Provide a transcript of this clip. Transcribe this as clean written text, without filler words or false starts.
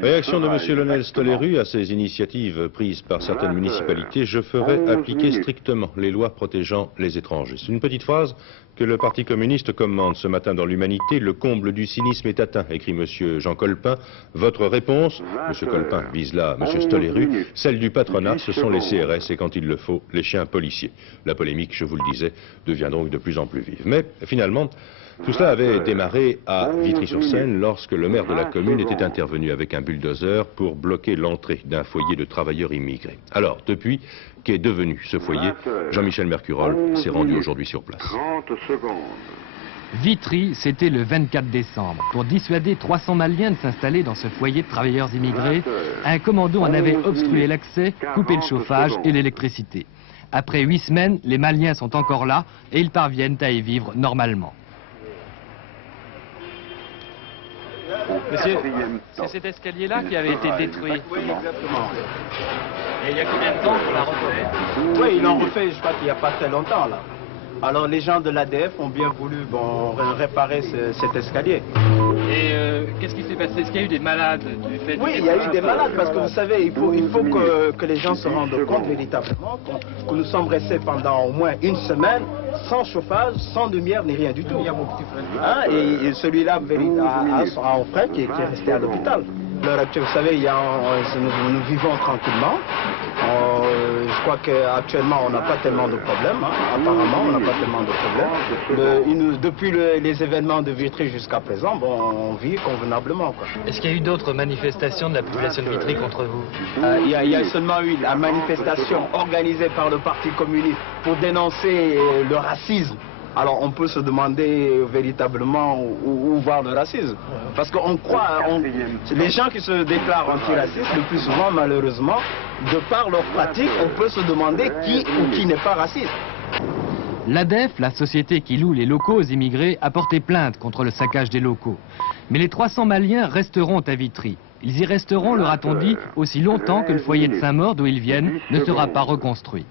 Réaction de M. Lionel Stoléru à ces initiatives prises par certaines municipalités: je ferai appliquer strictement les lois protégeant les étrangers. C'est une petite phrase que le Parti communiste commande ce matin dans l'Humanité. Le comble du cynisme est atteint, écrit M. Jean Colpin. Votre réponse, M. Colpin vise là M. Stoléru, celle du patronat, ce sont les CRS et quand il le faut, les chiens policiers. La polémique, je vous le disais, devient donc de plus en plus vive. Mais finalement, tout cela avait démarré à Vitry-sur-Seine lorsque le maire de la commune était intervenu avec un bulldozer pour bloquer l'entrée d'un foyer de travailleurs immigrés. Alors, depuis, qu'est devenu ce foyer? Jean-Michel Mercurol s'est rendu aujourd'hui sur place. 30 secondes. Vitry, c'était le 24 décembre. Pour dissuader 300 Maliens de s'installer dans ce foyer de travailleurs immigrés, un commando en avait obstrué l'accès, coupé le chauffage et l'électricité. Après 8 semaines, les Maliens sont encore là et ils parviennent à y vivre normalement. Monsieur, c'est cet escalier-là qui avait été détruit. Oui, exactement. Et il y a combien de temps qu'on l'a refait? Oui, ils l'ont refait, je crois qu'il n'y a pas très longtemps, là. Alors les gens de l'ADF ont bien voulu réparer cet escalier. Et qu'est-ce qui s'est passé? Est-ce qu'il y a eu des malades du fait? Oui, il y a eu des malades parce que vous savez, il faut que les gens se rendent compte véritablement que nous sommes restés pendant au moins une semaine sans chauffage, sans lumière ni rien du tout. Il y a mon petit frère. Hein, et celui-là a un frère qui est resté à l'hôpital. À l'heure actuelle, vous savez, nous vivons tranquillement. Je crois qu'actuellement, on n'a pas tellement de problèmes. Hein. Apparemment, on n'a pas tellement de problèmes. Depuis les événements de Vitry jusqu'à présent, on vit convenablement. Est-ce qu'il y a eu d'autres manifestations de la population de Vitry contre vous? Il y a seulement eu la manifestation organisée par le Parti communiste pour dénoncer le racisme. Alors on peut se demander véritablement où voir le racisme. Parce qu'on croit, les gens qui se déclarent antiracistes, le plus souvent malheureusement, de par leur pratique, on peut se demander qui ou qui n'est pas raciste. L'ADEF, la société qui loue les locaux aux immigrés, a porté plainte contre le saccage des locaux. Mais les 300 Maliens resteront à Vitry. Ils y resteront, leur a-t-on dit, aussi longtemps que le foyer de Saint-Maur, d'où ils viennent, ne sera pas reconstruit.